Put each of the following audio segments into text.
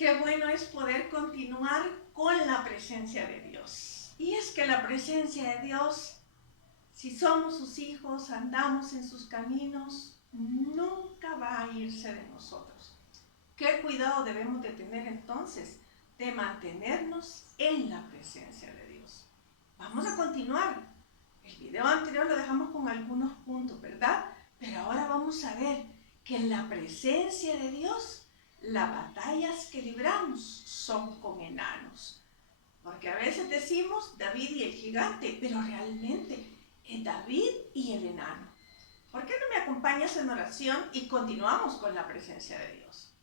Qué bueno es poder continuar con la presencia de Dios. Y es que la presencia de Dios, si somos sus hijos, andamos en sus caminos, nunca va a irse de nosotros. ¿Qué cuidado debemos de tener entonces de mantenernos en la presencia de Dios? Vamos a continuar. El video anterior lo dejamos con algunos puntos, ¿verdad? Pero ahora vamos a ver que en la presencia de Dios, las batallas que libramos son con enanos. Porque a veces decimos David y el gigante, pero realmente es David y el enano. ¿Por qué no me acompañas en oración y continuamos con la presencia de Dios?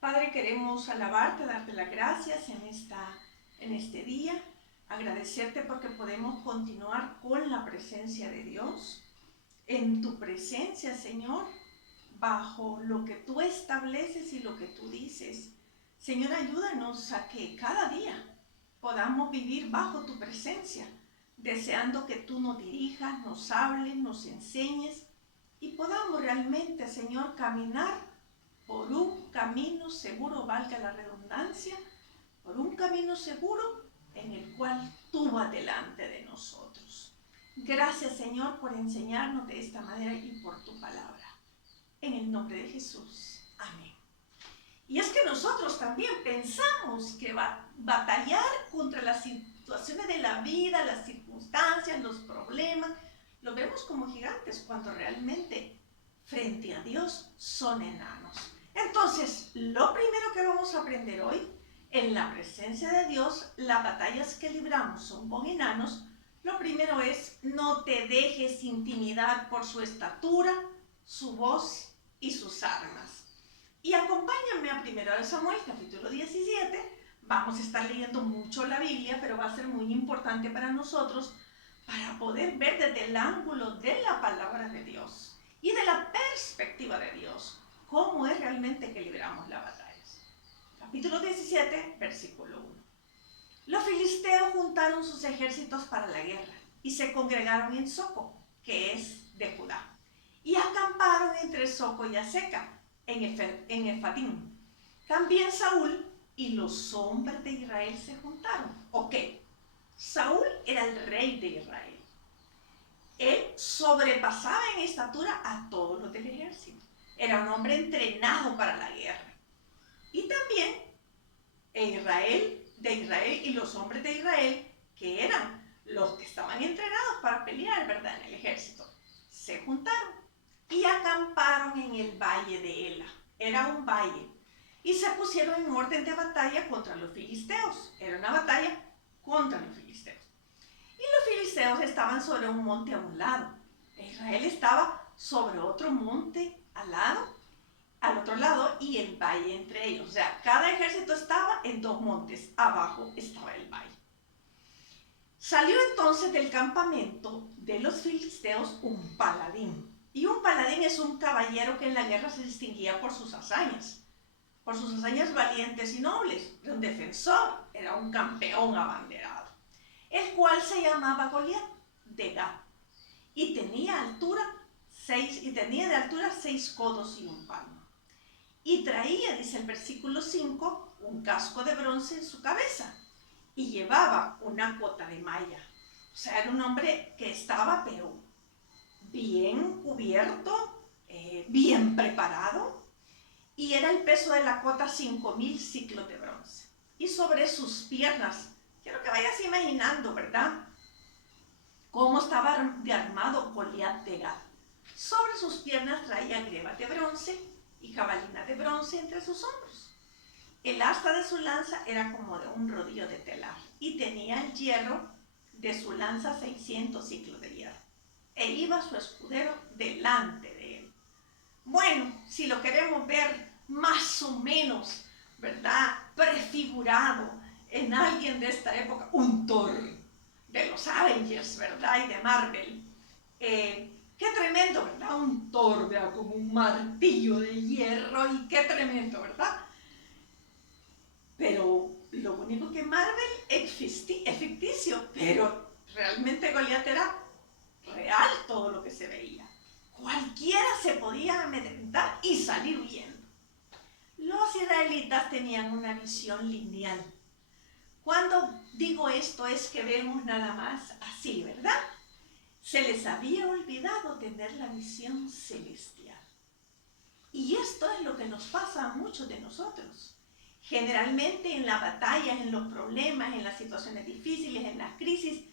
Padre, queremos alabarte, darte las gracias en este día, agradecerte porque podemos continuar con la presencia de Dios, en tu presencia, Señor, bajo lo que tú estableces y lo que tú dices. Señor, ayúdanos a que cada día podamos vivir bajo tu presencia, deseando que tú nos dirijas, nos hables, nos enseñes y podamos realmente, Señor, caminar por un camino seguro, valga la redundancia, por un camino seguro en el cual tú vas delante de nosotros. Gracias, Señor, por enseñarnos de esta manera y por tu palabra. En el nombre de Jesús. Amén. Y es que nosotros también pensamos que batallar contra las situaciones de la vida, las circunstancias, los problemas, lo vemos como gigantes cuando realmente frente a Dios son enanos. Entonces, lo primero que vamos a aprender hoy, en la presencia de Dios, las batallas que libramos son con enanos. Lo primero es, no te dejes intimidar por su estatura, su voz y sus armas. Y acompáñame a 1 Samuel, capítulo 17. Vamos a estar leyendo mucho la Biblia, pero va a ser muy importante para nosotros para poder ver desde el ángulo de la palabra de Dios y de la perspectiva de Dios cómo es realmente que libramos las batallas. Capítulo 17, versículo 1. Los filisteos juntaron sus ejércitos para la guerra y se congregaron en Soco, que es de Judá, y acamparon entre Soco y Aseca, en Efatim. También Saúl y los hombres de Israel se juntaron. Ok, Saúl era el rey de Israel. Él sobrepasaba en estatura a todos los del ejército. Era un hombre entrenado para la guerra. Y también de Israel y los hombres de Israel, que eran los que estaban entrenados para pelear, ¿verdad?, en el ejército, se juntaron y acamparon en el valle de Ela. Era un valle. Y se pusieron en orden de batalla contra los filisteos. Era una batalla contra los filisteos. Y los filisteos estaban sobre un monte a un lado. Israel estaba sobre otro monte al otro lado, y el valle entre ellos. O sea, cada ejército estaba en dos montes. Abajo estaba el valle. Salió entonces del campamento de los filisteos un paladín. Y un paladín es un caballero que en la guerra se distinguía por sus hazañas valientes y nobles. Era un defensor, era un campeón abanderado, el cual se llamaba Goliat de Gat, y tenía de altura 6 codos y un palmo. Y traía, dice el versículo 5, un casco de bronce en su cabeza, y llevaba una cota de malla. O sea, era un hombre que estaba, pero bien cubierto, bien preparado, y era el peso de la cota 5,000 ciclos de bronce. Y sobre sus piernas, quiero que vayas imaginando, ¿verdad?, cómo estaba de armado Goliat de Gat. Sobre sus piernas traía grebas de bronce y jabalinas de bronce entre sus hombros. El asta de su lanza era como de un rodillo de telar, y tenía el hierro de su lanza 600 ciclos de hierro. E iba su escudero delante de él. Bueno, si lo queremos ver más o menos, ¿verdad?, prefigurado en alguien de esta época, un Thor de los Avengers, ¿verdad?, y de Marvel. Qué tremendo, ¿verdad? Un Thor, ¿verdad?, como un martillo de hierro, y qué tremendo, ¿verdad? Pero lo único que Marvel es ficticio, pero realmente Goliat era real todo lo que se veía. Cualquiera se podía amedrentar y salir huyendo. Los israelitas tenían una visión lineal. Cuando digo esto es que vemos nada más así, ¿verdad? Se les había olvidado tener la visión celestial. Y esto es lo que nos pasa a muchos de nosotros. Generalmente en las batallas, en los problemas, en las situaciones difíciles, en las crisis,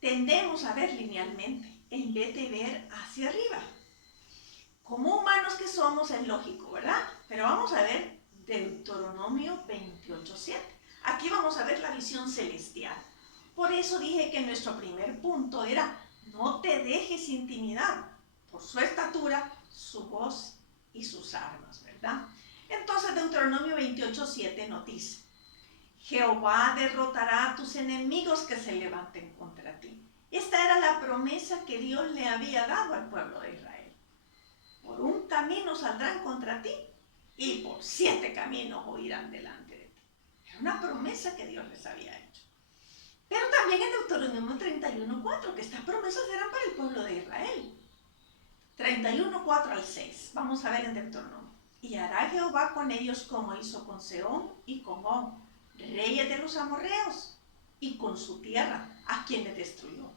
tendemos a ver linealmente en vez de ver hacia arriba. Como humanos que somos es lógico, ¿verdad? Pero vamos a ver Deuteronomio 28:7. Aquí vamos a ver la visión celestial. Por eso dije que nuestro primer punto era: no te dejes intimidar por su estatura, su voz y sus armas, ¿verdad? Entonces Deuteronomio 28:7 nos dice: Jehová derrotará a tus enemigos que se levanten contra ti. Esta era la promesa que Dios le había dado al pueblo de Israel. Por un camino saldrán contra ti y por 7 caminos huirán delante de ti. Era una promesa que Dios les había hecho. Pero también en Deuteronomio 31:4, que estas promesas eran para el pueblo de Israel. 31:4-6. Vamos a ver en Deuteronomio. Y hará Jehová con ellos como hizo con Sehón y con Og, reyes de los amorreos, y con su tierra, a quienes destruyó.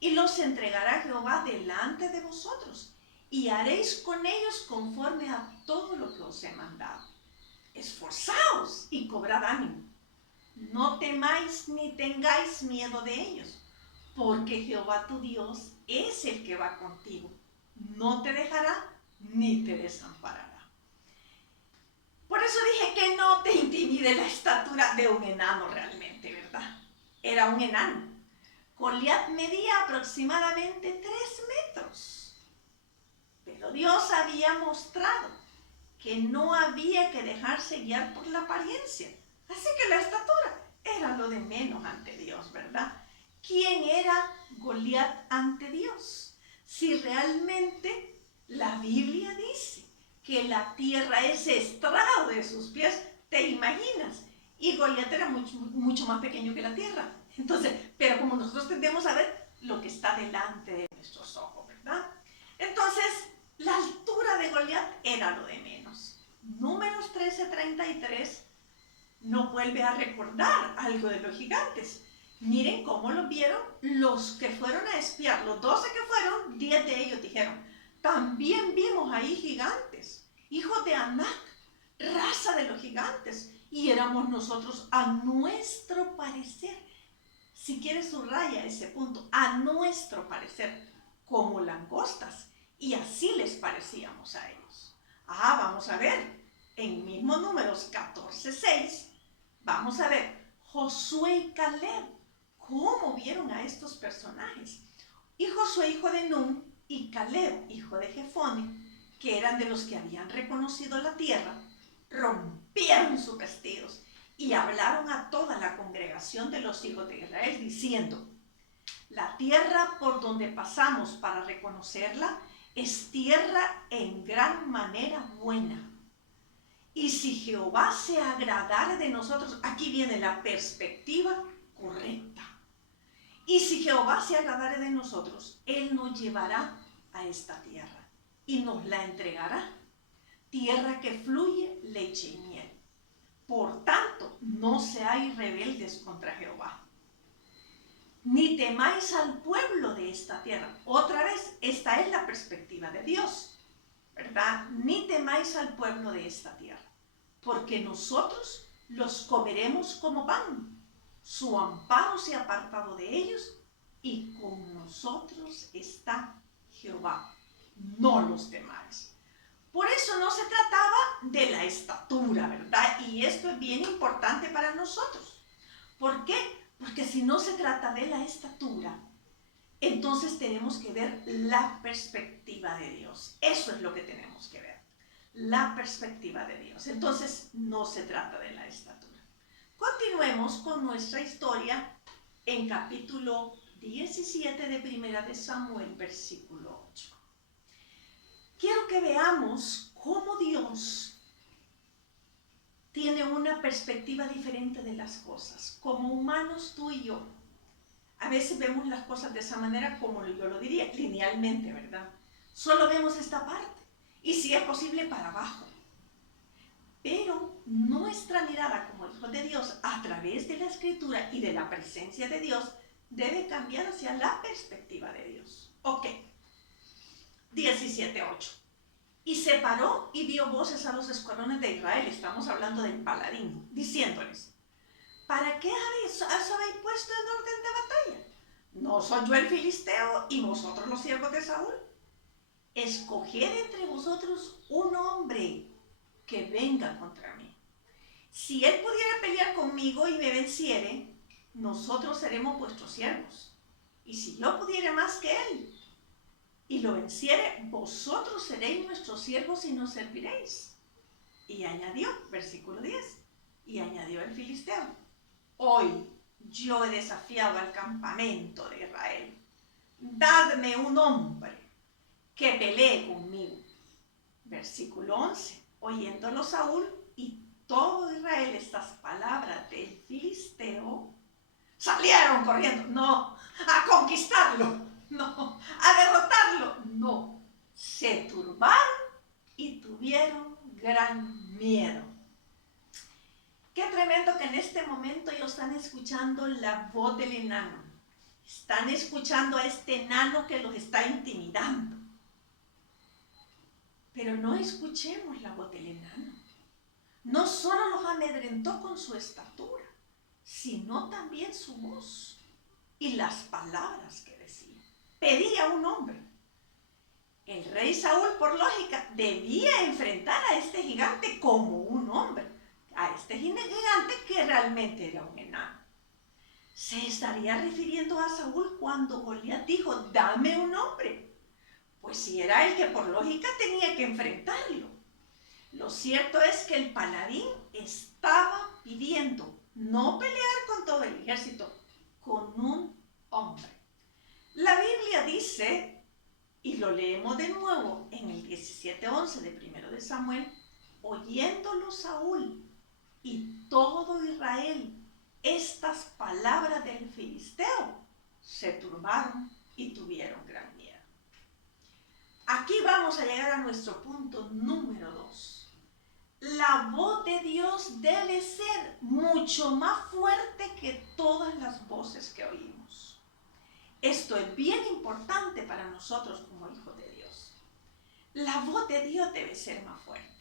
Y los entregará Jehová delante de vosotros, y haréis con ellos conforme a todo lo que os he mandado. Esforzaos y cobrad ánimo. No temáis ni tengáis miedo de ellos, porque Jehová tu Dios es el que va contigo. No te dejará ni te desamparará. Por eso dije que no te intimide la estatura de un enano realmente, ¿verdad? Era un enano. Goliat medía aproximadamente 3 metros. Pero Dios había mostrado que no había que dejarse guiar por la apariencia. Así que la estatura era lo de menos ante Dios, ¿verdad? ¿Quién era Goliat ante Dios? Si realmente la Biblia dice que la tierra es estrado de sus pies, ¿te imaginas? Y Goliat era mucho más pequeño que la tierra. Entonces, pero como nosotros tendemos a ver lo que está delante de nuestros ojos, ¿verdad? Entonces, la altura de Goliat era lo de menos. Números 13:33 nos vuelve a recordar algo de los gigantes. Miren cómo lo vieron los que fueron a espiar. Los 12 que fueron, 10 de ellos dijeron: también vimos ahí gigantes, hijos de Anac, raza de los gigantes, y éramos nosotros a nuestro parecer. Si quieres subraya ese punto: a nuestro parecer, como langostas. Y así les parecíamos a ellos. Vamos a ver, en mismo Números 14:6, vamos a ver Josué y Caleb, cómo vieron a estos personajes. Y Josué, hijo de Nun, y Caleb, hijo de Jefone, que eran de los que habían reconocido la tierra, rompieron sus vestidos y hablaron a toda la congregación de los hijos de Israel, diciendo: la tierra por donde pasamos para reconocerla es tierra en gran manera buena. Y si Jehová se agradare de nosotros, aquí viene la perspectiva correcta. Y si Jehová se agradare de nosotros, Él nos llevará a esta tierra y nos la entregará. Tierra que fluye leche y miel. Por tanto, no seáis rebeldes contra Jehová, ni temáis al pueblo de esta tierra. Otra vez, esta es la perspectiva de Dios, ¿verdad? Ni temáis al pueblo de esta tierra, porque nosotros los comeremos como pan. Su amparo se ha apartado de ellos, y con nosotros está Jehová. No los temáis. Por eso no se trataba de la estatura, ¿verdad? Y esto es bien importante para nosotros. ¿Por qué? Porque si no se trata de la estatura, entonces tenemos que ver la perspectiva de Dios. Eso es lo que tenemos que ver, la perspectiva de Dios. Entonces no se trata de la estatura. Continuemos con nuestra historia en capítulo 17 de Primera de Samuel, versículo 8. Quiero que veamos cómo Dios tiene una perspectiva diferente de las cosas. Como humanos, tú y yo, a veces vemos las cosas de esa manera, como yo lo diría, linealmente, ¿verdad? Solo vemos esta parte, y si es posible, para abajo. Pero nuestra mirada como hijos de Dios a través de la Escritura y de la presencia de Dios debe cambiar hacia la perspectiva de Dios. Ok, 17:8. Y se paró y dio voces a los escuadrones de Israel, estamos hablando del paladín, diciéndoles: ¿para qué os habéis puesto en orden de batalla? ¿No soy yo el filisteo y vosotros los siervos de Saúl? Escoged entre vosotros un hombre que venga contra mí. Si él pudiera pelear conmigo y me venciere, nosotros seremos vuestros siervos. Y si yo pudiera más que él y lo venciere, vosotros seréis nuestros siervos y nos serviréis. Y añadió, versículo 10, y añadió el filisteo: hoy yo he desafiado al campamento de Israel. Dadme un hombre que pelee conmigo. Versículo 11. Oyéndolo Saúl y todo Israel estas palabras del filisteo, salieron corriendo. No, a conquistarlo. No, a derrotarlo. No, se turbaron y tuvieron gran miedo. Qué tremendo que en este momento ellos están escuchando la voz del enano. Están escuchando a este enano que los está intimidando. Pero no escuchemos la voz del enano. No solo los amedrentó con su estatura, sino también su voz y las palabras que decía. Pedía un hombre. El rey Saúl, por lógica, debía enfrentar a este gigante como un hombre, a este gigante que realmente era un enano. Se estaría refiriendo a Saúl cuando Goliat dijo: dame un hombre. Pues si era el que por lógica tenía que enfrentarlo. Lo cierto es que el paladín estaba pidiendo no pelear con todo el ejército, con un hombre. La Biblia dice, y lo leemos de nuevo en el 17:11 de 1 de Samuel: oyéndolo Saúl y todo Israel estas palabras del filisteo, se turbaron y tuvieron gran miedo. Aquí vamos a llegar a nuestro punto número 2. La voz de Dios debe ser mucho más fuerte que todas las voces que oímos. Esto es bien importante para nosotros como hijos de Dios. La voz de Dios debe ser más fuerte.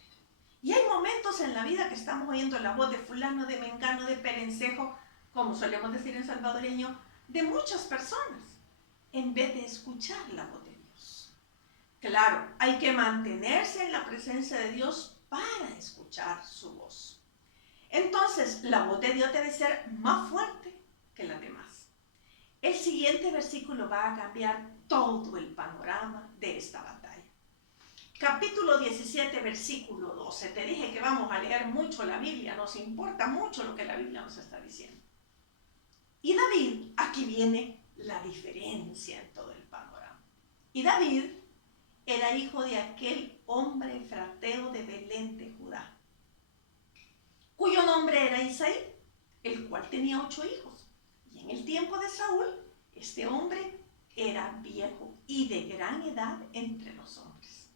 Y hay momentos en la vida que estamos oyendo la voz de fulano, de mengano, de perencejo, como solemos decir en salvadoreño, de muchas personas, en vez de escuchar la voz de Dios. Claro, hay que mantenerse en la presencia de Dios para escuchar su voz. Entonces, la voz de Dios debe ser más fuerte que las demás. El siguiente versículo va a cambiar todo el panorama de esta batalla. Capítulo 17, versículo 12. Te dije que vamos a leer mucho la Biblia, nos importa mucho lo que la Biblia nos está diciendo. Y David, aquí viene la diferencia en todo el panorama. Y David era hijo de aquel hombre efrateo de Belén de Judá, cuyo nombre era Isaí, el cual tenía 8 hijos. Y en el tiempo de Saúl, este hombre era viejo y de gran edad entre los hombres.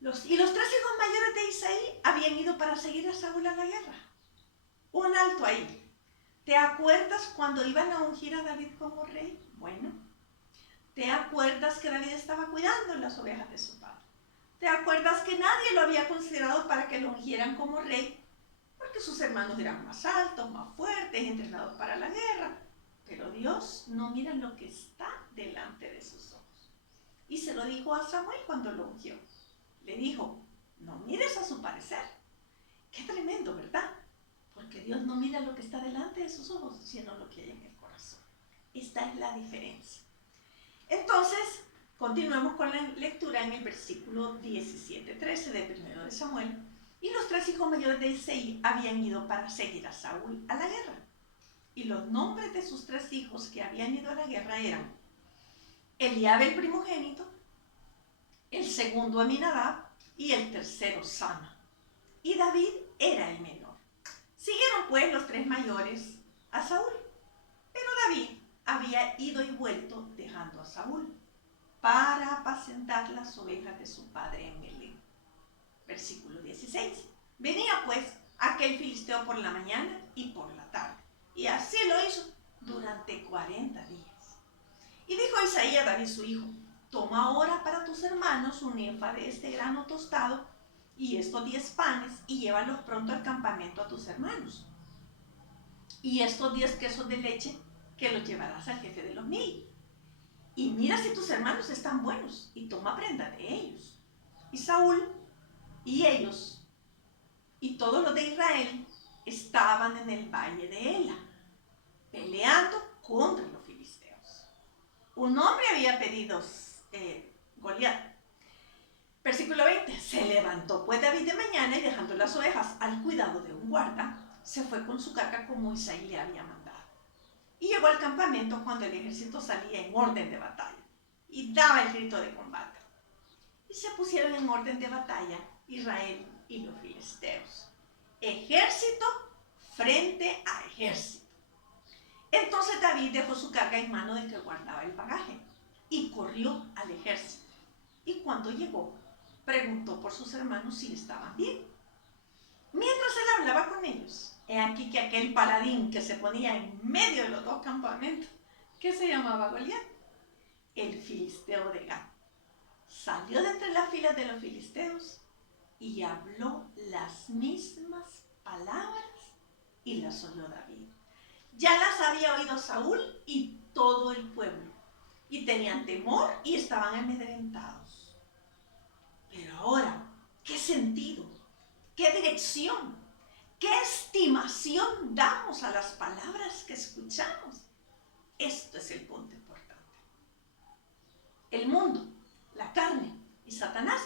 Los 3 hijos mayores de Isaí habían ido para seguir a Saúl a la guerra. Un alto ahí. ¿Te acuerdas cuando iban a ungir a David como rey? Bueno, ¿te acuerdas que David estaba cuidando las ovejas de su padre? ¿Te acuerdas que nadie lo había considerado para que lo ungieran como rey? Porque sus hermanos eran más altos, más fuertes, entrenados para la guerra. Pero Dios no mira lo que está delante de sus ojos. Y se lo dijo a Samuel cuando lo ungió. Le dijo: no mires a su parecer. Qué tremendo, ¿verdad? Porque Dios no mira lo que está delante de sus ojos, sino lo que hay en el corazón. Esta es la diferencia. Entonces, continuemos con la lectura en el versículo 17-13 de 1 de Samuel. Y los 3 hijos mayores de Isaí habían ido para seguir a Saúl a la guerra. Y los nombres de sus 3 hijos que habían ido a la guerra eran Eliab el primogénito, el segundo Aminadab y el tercero Sama. Y David era el menor. Siguieron pues los 3 mayores a Saúl, pero David había ido y vuelto dejando a Saúl para apacentar las ovejas de su padre en Belén. Versículo 16. 16. Venía pues aquel filisteo por la mañana y por la tarde. Y así lo hizo durante 40 días. Y dijo Isaí a David su hijo: toma ahora para tus hermanos un efa de este grano tostado y estos 10 panes y llévalos pronto al campamento a tus hermanos. Y estos 10 quesos de leche que los llevarás al jefe de los 1000. Y mira si tus hermanos están buenos y toma prenda de ellos. Y Saúl y ellos y todos los de Israel estaban en el valle de Ela, peleando contra los filisteos. Un hombre había pedido Goliat. Versículo 20. Se levantó pues David de mañana y dejando las ovejas al cuidado de un guarda, se fue con su carga como Isaí le había mandado. Y llegó al campamento cuando el ejército salía en orden de batalla y daba el grito de combate. Y se pusieron en orden de batalla Israel y los filisteos, ejército frente a ejército. Entonces David dejó su carga en mano del que guardaba el bagaje y corrió al ejército. Y cuando llegó, preguntó por sus hermanos si estaban bien. Mientras él hablaba con ellos, he aquí que aquel paladín que se ponía en medio de los dos campamentos, que se llamaba Goliat, el filisteo de Gat, salió de entre las filas de los filisteos y habló las mismas palabras y las oyó David. Ya las había oído Saúl y todo el pueblo, y tenían temor y estaban amedrentados. Pero ahora, ¿qué sentido? ¿Qué dirección? ¿Qué estimación damos a las palabras que escuchamos? Esto es el punto importante. El mundo, la carne y Satanás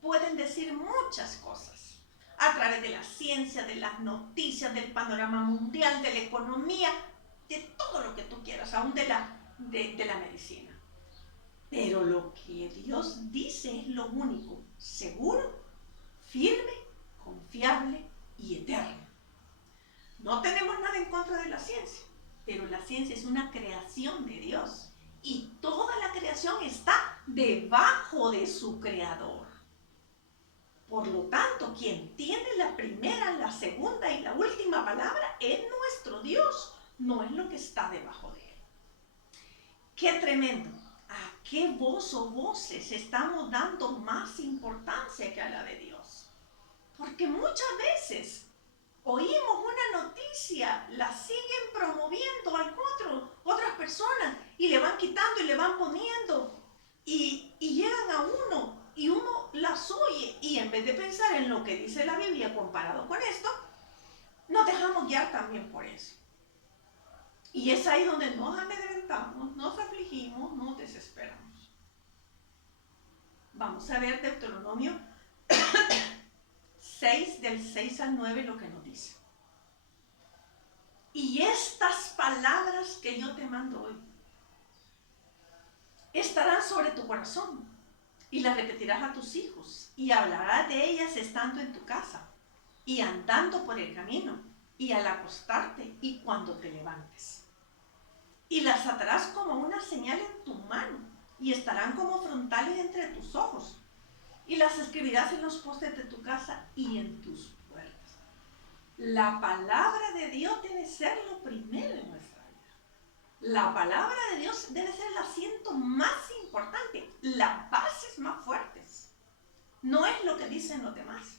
pueden decir muchas cosas a través de la ciencia, de las noticias, del panorama mundial, de la economía, de todo lo que tú quieras, aún de la medicina. Pero lo que Dios dice es lo único, seguro, firme, confiable y eterno. No tenemos nada en contra de la ciencia, pero la ciencia es una creación de Dios y toda la creación está debajo de su creador. Por lo tanto, quien tiene la primera, la segunda y la última palabra es nuestro Dios, no es lo que está debajo de él. ¡Qué tremendo! ¿A qué voz o voces estamos dando más importancia que a la de Dios? Porque muchas veces oímos una noticia, la siguen promoviendo otras personas y le van quitando y le van poniendo y llegan a uno y uno las oye y en vez de pensar en lo que dice la Biblia comparado con esto, nos dejamos guiar también por eso. Y es ahí donde nos amedrentamos, nos afligimos, nos desesperamos. Vamos a ver Deuteronomio 6, del 6 al 9, lo que nos dice. Y estas palabras que yo te mando hoy estarán sobre tu corazón y las repetirás a tus hijos y hablarás de ellas estando en tu casa y andando por el camino y al acostarte y cuando te levantes. Y las atarás como una señal en tu mano y estarán como frontales entre tus ojos. Y las escribirás en los postes de tu casa y en tus puertas. La palabra de Dios debe ser lo primero en nuestra vida. La palabra de Dios debe ser el asiento más importante, las bases más fuertes. No es lo que dicen los demás.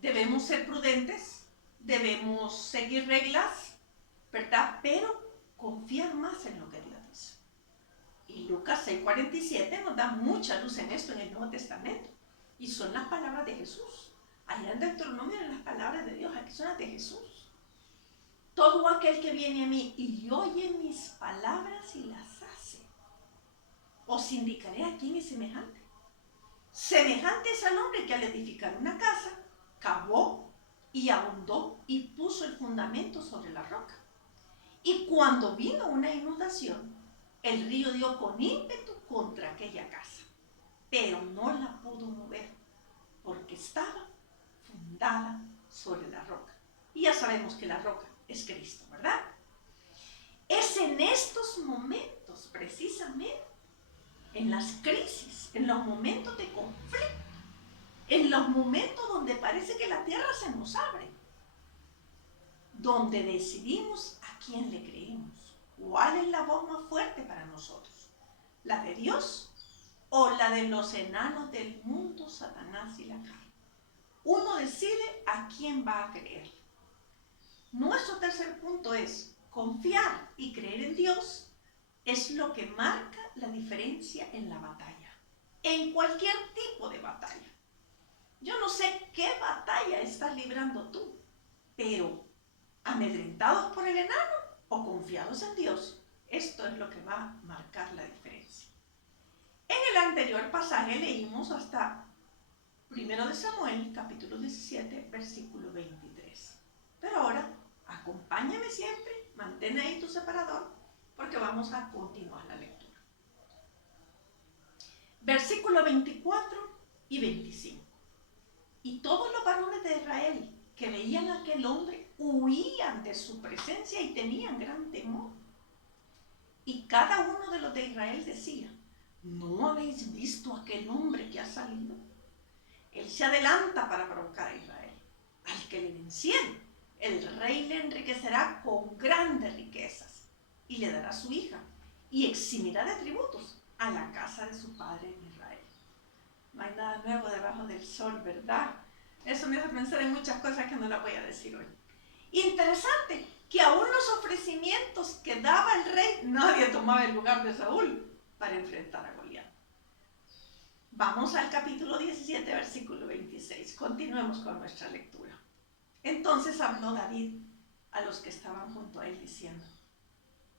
Debemos ser prudentes, debemos seguir reglas, ¿verdad? Pero confiar más en lo que Dios dice. Y Lucas 6:47 nos da mucha luz en esto en el Nuevo Testamento. Y son las palabras de Jesús. Allá en Deuteronomio eran las palabras de Dios, aquí son las de Jesús. Todo aquel que viene a mí y oye mis palabras y las hace, os indicaré a quién es semejante. Semejante es al hombre que al edificar una casa, cavó y ahondó y puso el fundamento sobre la roca. Y cuando vino una inundación, el río dio con ímpetu contra aquella casa, pero no la pudo mover, porque estaba fundada sobre la roca. Y ya sabemos que la roca es Cristo, ¿verdad? Es en estos momentos, precisamente, en las crisis, en los momentos de conflicto, en los los momentos donde parece que la tierra se nos abre, donde decidimos a quién le creemos, cuál es la voz más fuerte para nosotros, la de Dios o la de los enanos del mundo, Satanás y la carne. Uno decide a quién va a creer. Nuestro tercer punto es confiar y creer en Dios es lo que marca la diferencia en la batalla, en cualquier tipo de batalla. Yo no sé qué batalla estás librando tú, pero amedrentados por el enano o confiados en Dios, esto es lo que va a marcar la diferencia. En el anterior pasaje leímos hasta 1 Samuel, capítulo 17, versículo 23. Pero ahora, acompáñame siempre, mantén ahí tu separador, porque vamos a continuar la lectura. Versículo 24 y 25. Y todos los varones de Israel que veían a aquel hombre huían de su presencia y tenían gran temor. Y cada uno de los de Israel decía: ¿no habéis visto a aquel hombre que ha salido? Él se adelanta para provocar a Israel. Al que le venciere, el rey le enriquecerá con grandes riquezas y le dará su hija y eximirá de tributos a la casa de su padre en Israel. No hay nada nuevo debajo del sol, ¿verdad? Eso me hace pensar en muchas cosas que no las voy a decir hoy. Interesante que aún los ofrecimientos que daba el rey, nadie tomaba el lugar de Saúl para enfrentar a Goliat. Vamos al capítulo 17, versículo 26. Continuemos con nuestra lectura. Entonces habló David a los que estaban junto a él diciendo: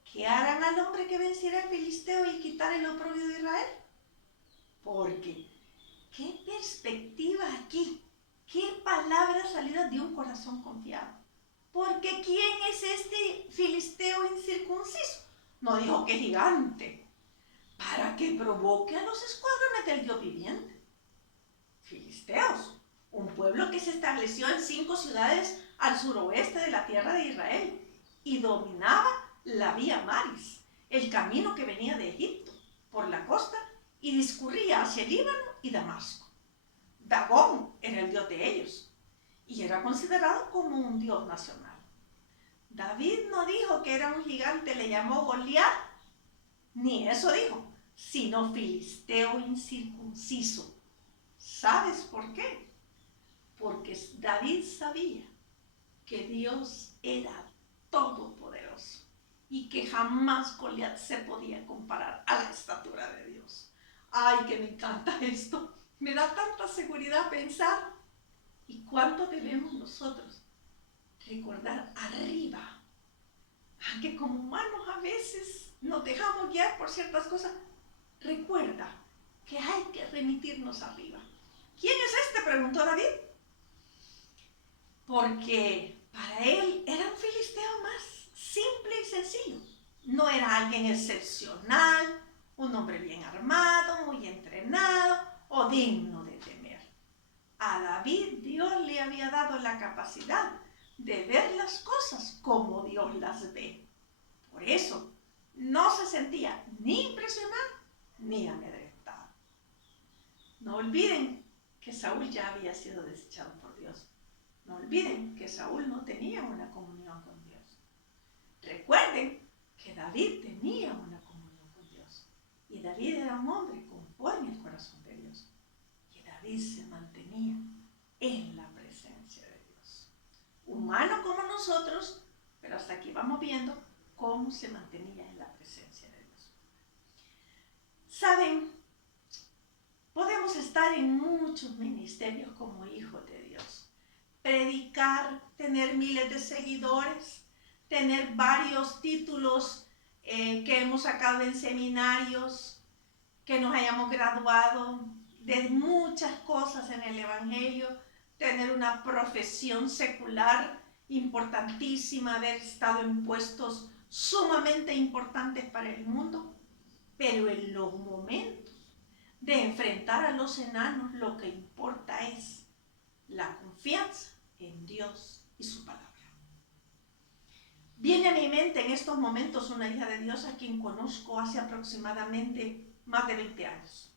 ¿qué harán al hombre que venciera al filisteo y quitara el oprobio de Israel? Porque, ¿qué perspectiva aquí? ¿Qué palabras salidas de un corazón confiado? Porque ¿quién es este filisteo incircunciso? No dijo que gigante, para que provoque a los escuadrones del Dios viviente. Filisteos, un pueblo que se estableció en 5 ciudades al suroeste de la tierra de Israel y dominaba la vía Maris, el camino que venía de Egipto por la costa y discurría hacia el Líbano y Damasco. Dagón era el dios de ellos y era considerado como un dios nacional. David no dijo que era un gigante, le llamó Goliat, ni eso dijo, sino filisteo incircunciso. ¿Sabes por qué? Porque David sabía que Dios era todopoderoso y que jamás Goliat se podía comparar a la estatura de Dios. ¡Ay, que me encanta esto! Me da tanta seguridad pensar. ¿Y cuánto debemos nosotros recordar arriba? Que como humanos a veces nos dejamos guiar por ciertas cosas. Recuerda que hay que remitirnos arriba. ¿Quién es este?, preguntó David. Porque para él era un filisteo más simple y sencillo. No era alguien excepcional, un hombre bien armado, muy entrenado o digno de temer. A David Dios le había dado la capacidad de ver las cosas como Dios las ve. Por eso no se sentía ni impresionado ni amedrentado. No olviden que Saúl ya había sido desechado por Dios. No olviden que Saúl no tenía una comunión con Dios. Recuerden que David tenía una comunión con Dios. Y David era un hombre conforme al corazón de Dios. Y David se mantenía en la presencia de Dios. Humano como nosotros, pero hasta aquí vamos viendo cómo se mantenía en la presencia de Dios. ¿Saben? Podemos estar en muchos ministerios como hijos de Dios. Predicar, tener miles de seguidores, tener varios títulos que hemos sacado en seminarios, que nos hayamos graduado de muchas cosas en el Evangelio, tener una profesión secular importantísima, haber estado en puestos sumamente importantes para el mundo, pero en los momentos de enfrentar a los enanos lo que importa es la confianza en Dios y su palabra. Viene a mi mente en estos momentos una hija de Dios a quien conozco hace aproximadamente más de 20 años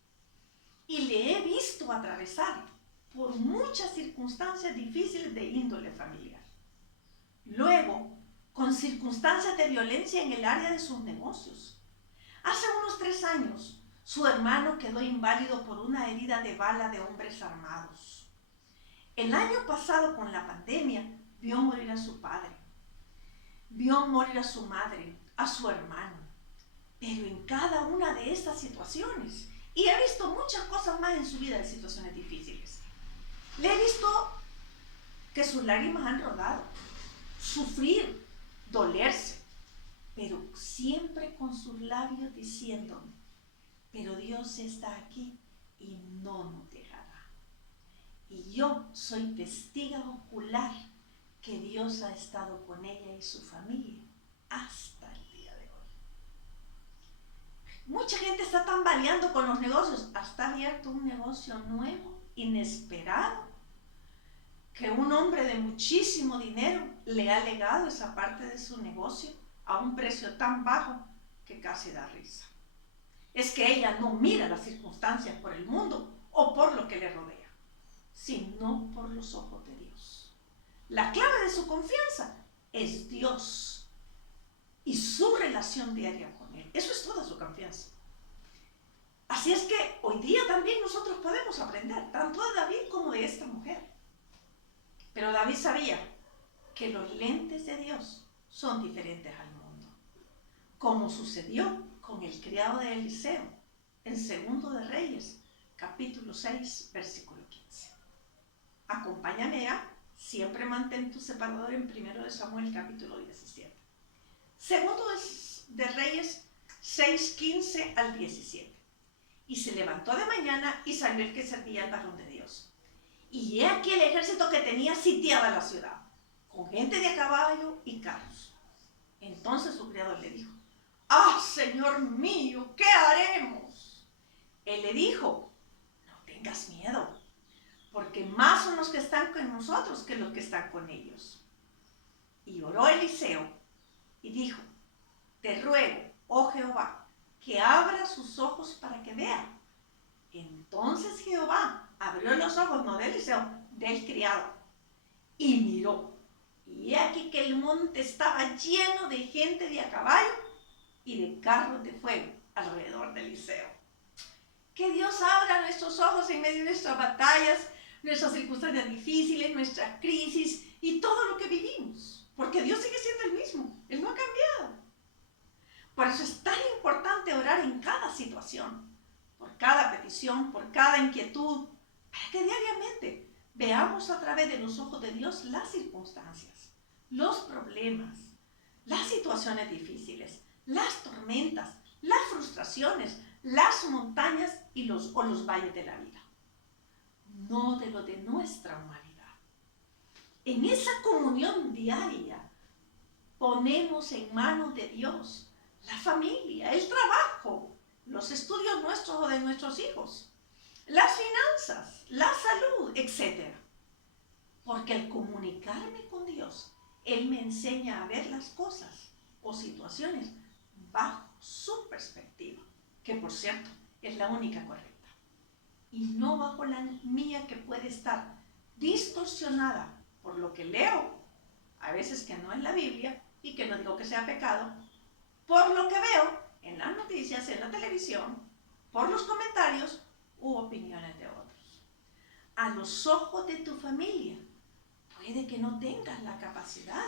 y le he visto atravesar por muchas circunstancias difíciles de índole familiar. Luego, con circunstancias de violencia en el área de sus negocios. Hace unos 3 años, su hermano quedó inválido por una herida de bala de hombres armados. El año pasado, con la pandemia, vio morir a su padre, vio morir a su madre, a su hermano. Pero en cada una de estas situaciones, y he visto muchas cosas más en su vida de situaciones difíciles, le he visto que sus lágrimas han rodado, sufrir, dolerse, pero siempre con sus labios diciéndome, pero Dios está aquí y no nos dejará. Y yo soy testiga ocular que Dios ha estado con ella y su familia hasta el día de hoy. Mucha gente está tambaleando con los negocios. Está abierto un negocio nuevo, inesperado, que un hombre de muchísimo dinero le ha legado esa parte de su negocio a un precio tan bajo que casi da risa. Es que ella no mira las circunstancias por el mundo o por lo que le rodea, sino por los ojos de Dios. La clave de su confianza es Dios y su relación diaria con Él. Eso es toda su confianza. Así es que hoy día también nosotros podemos aprender, tanto de David como de esta mujer. Pero David sabía que los lentes de Dios son diferentes al mundo, como sucedió con el criado de Eliseo en 2 de Reyes, capítulo 6, versículo 15. Acompáñame a, siempre mantén tu separador en 1 de Samuel, capítulo 17. 2 de Reyes 6, 15 al 17. Y se levantó de mañana y salió el que servía al varón de Dios. Y he aquí el ejército que tenía sitiada la ciudad, con gente de a caballo y carros. Entonces su criado le dijo, ¡ah, Señor mío, qué haremos! Él le dijo, no tengas miedo, porque más son los que están con nosotros que los que están con ellos. Y oró Eliseo y dijo, te ruego, oh Jehová, que abra sus ojos para que vea. Entonces Jehová abrió los ojos, no de Eliseo, del criado, y miró. Y he aquí que el monte estaba lleno de gente de a caballo y de carros de fuego alrededor de Eliseo. Que Dios abra nuestros ojos en medio de nuestras batallas, nuestras circunstancias difíciles, nuestras crisis y todo lo que vivimos. Porque Dios sigue siendo el mismo, Él no ha cambiado. Por eso es tan importante orar en cada situación, por cada petición, por cada inquietud, para que diariamente veamos a través de los ojos de Dios las circunstancias, los problemas, las situaciones difíciles, las tormentas, las frustraciones, las montañas y los valles de la vida. No de lo de nuestra humanidad. En esa comunión diaria ponemos en manos de Dios la familia, el trabajo, los estudios nuestros o de nuestros hijos, las finanzas, la salud, etc. Porque al comunicarme con Dios, Él me enseña a ver las cosas o situaciones bajo su perspectiva, que por cierto es la única correcta, y no bajo la mía, que puede estar distorsionada por lo que leo, a veces que no es la Biblia, y que no digo que sea pecado, por lo que veo en las noticias, en la televisión, por los comentarios u opiniones de otros. A los ojos de tu familia puede que no tengas la capacidad,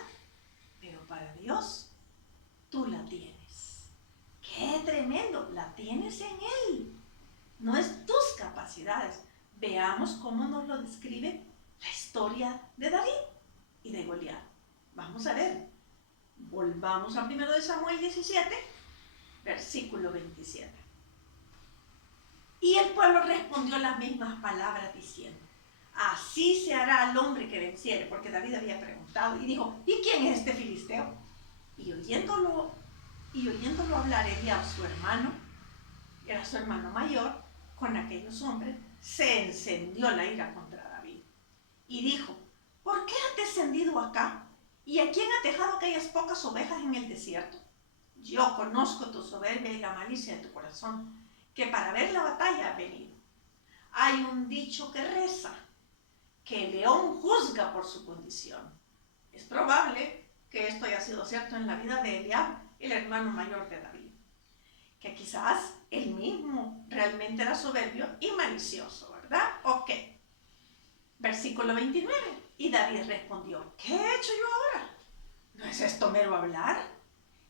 pero para Dios tú la tienes. ¡Qué tremendo! La tienes en Él. No es tus capacidades. Veamos cómo nos lo describe la historia de David y de Goliat. Vamos a ver. Volvamos a 1 de Samuel 17, versículo 27. Y el pueblo respondió las mismas palabras diciendo, así se hará al hombre que venciere, porque David había preguntado y dijo, ¿y quién es este filisteo? Y oyéndolo hablar Eliab, su hermano, era su hermano mayor, con aquellos hombres, se encendió la ira contra David. Y dijo, ¿por qué has descendido acá? ¿Y a quién ha dejado aquellas pocas ovejas en el desierto? Yo conozco tu soberbia y la malicia de tu corazón, que para ver la batalla has venido. Hay un dicho que reza, juzga por su condición. Es probable que esto haya sido cierto en la vida de Eliab, el hermano mayor de David, que quizás él mismo realmente era soberbio y malicioso, ¿verdad? Ok. Versículo 29. Y David respondió, ¿qué he hecho yo ahora? ¿No es esto mero hablar?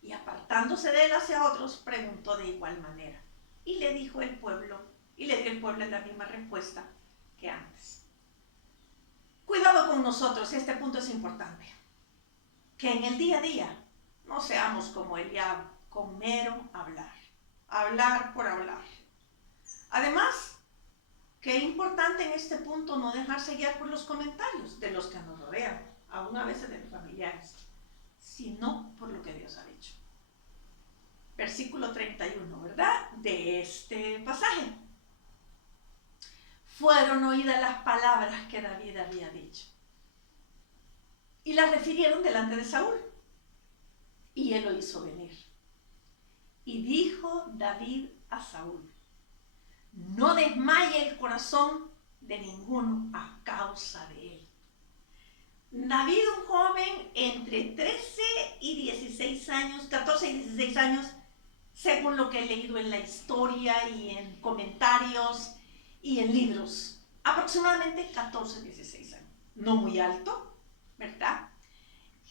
Y apartándose de él hacia otros, preguntó de igual manera. Y le dio el pueblo la misma respuesta que antes. Cuidado con nosotros, este punto es importante. Que en el día a día no seamos como Eliab, con mero hablar. Hablar por hablar. Además, que es importante en este punto no dejarse guiar por los comentarios de los que nos rodean, aún a veces de los familiares, sino por lo que Dios ha dicho. Versículo 31, ¿verdad? De este pasaje. Fueron oídas las palabras que David había dicho y las refirieron delante de Saúl, y él lo hizo venir. Y dijo David a Saúl, no desmaye el corazón de ninguno a causa de él. David, un joven entre 13 y 16 años, 14 y 16 años, según lo que he leído en la historia y en comentarios y en libros, aproximadamente 14, 16 años. No muy alto, ¿verdad?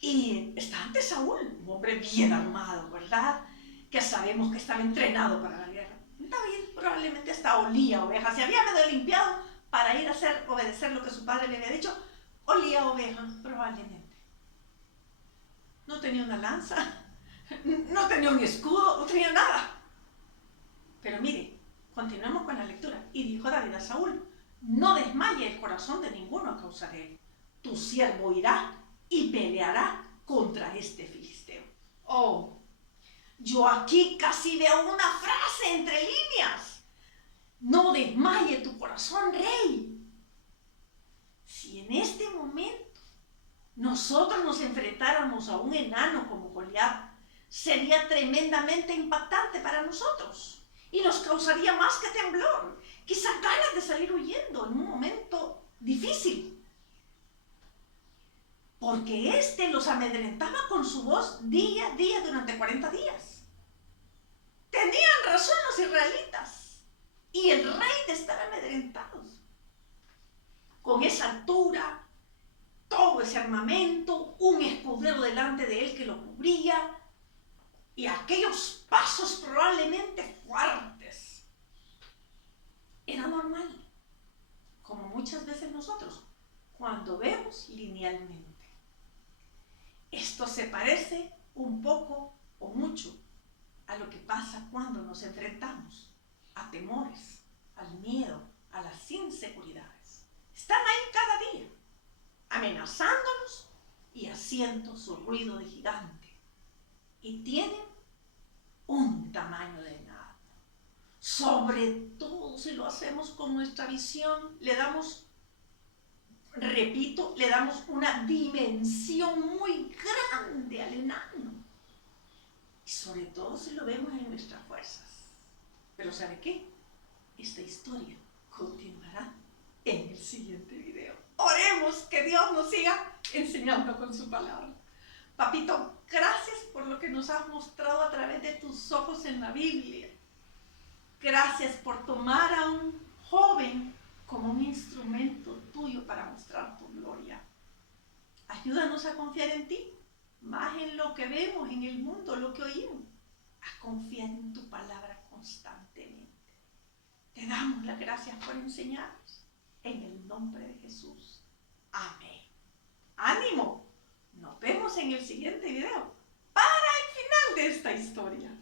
Y está ante Saúl, un hombre bien armado, ¿verdad? Que sabemos que estaba entrenado para la guerra. David probablemente hasta olía ovejas. Se había medio limpiado para ir a obedecer lo que su padre le había dicho. Olía oveja, probablemente. No tenía una lanza, no tenía un escudo, no tenía nada. Pero mire, continuemos con la lectura. Y dijo David a Saúl, no desmaye el corazón de ninguno a causa de él. Tu siervo irá y peleará contra este filisteo. Oh, yo aquí casi veo una frase entre líneas. No desmaye tu corazón, rey. Si en este momento nosotros nos enfrentáramos a un enano como Goliat, sería tremendamente impactante para nosotros y nos causaría más que temblor, quizás ganas de salir huyendo en un momento difícil. Porque éste los amedrentaba con su voz día a día durante 40 días. Tenían razón los israelitas y el rey de estar amedrentados. Con esa altura, todo ese armamento, un escudero delante de él que lo cubría y aquellos pasos probablemente fuertes. Era normal, como muchas veces nosotros, cuando vemos linealmente. Esto se parece un poco o mucho a lo que pasa cuando nos enfrentamos a temores, al miedo, a las inseguridades. Están ahí cada día, amenazándonos y haciendo su ruido de gigante. Y tienen un tamaño de nada. Sobre todo si lo hacemos con nuestra visión, le damos una dimensión muy grande al enano. Y sobre todo si lo vemos en nuestras fuerzas. Pero ¿sabe qué? Esta historia continuará en el siguiente video. Oremos que Dios nos siga enseñando con su palabra. Papito, gracias por lo que nos has mostrado a través de tus ojos en la Biblia. Gracias por tomar a un joven como un instrumento tuyo para mostrar tu gloria. Ayúdanos a confiar en ti, más en lo que vemos en el mundo, lo que oímos, a confiar en tu palabra constantemente. Te damos las gracias por enseñarnos, en el nombre de Jesús. Amén. ¡Ánimo! Nos vemos en el siguiente video para el final de esta historia.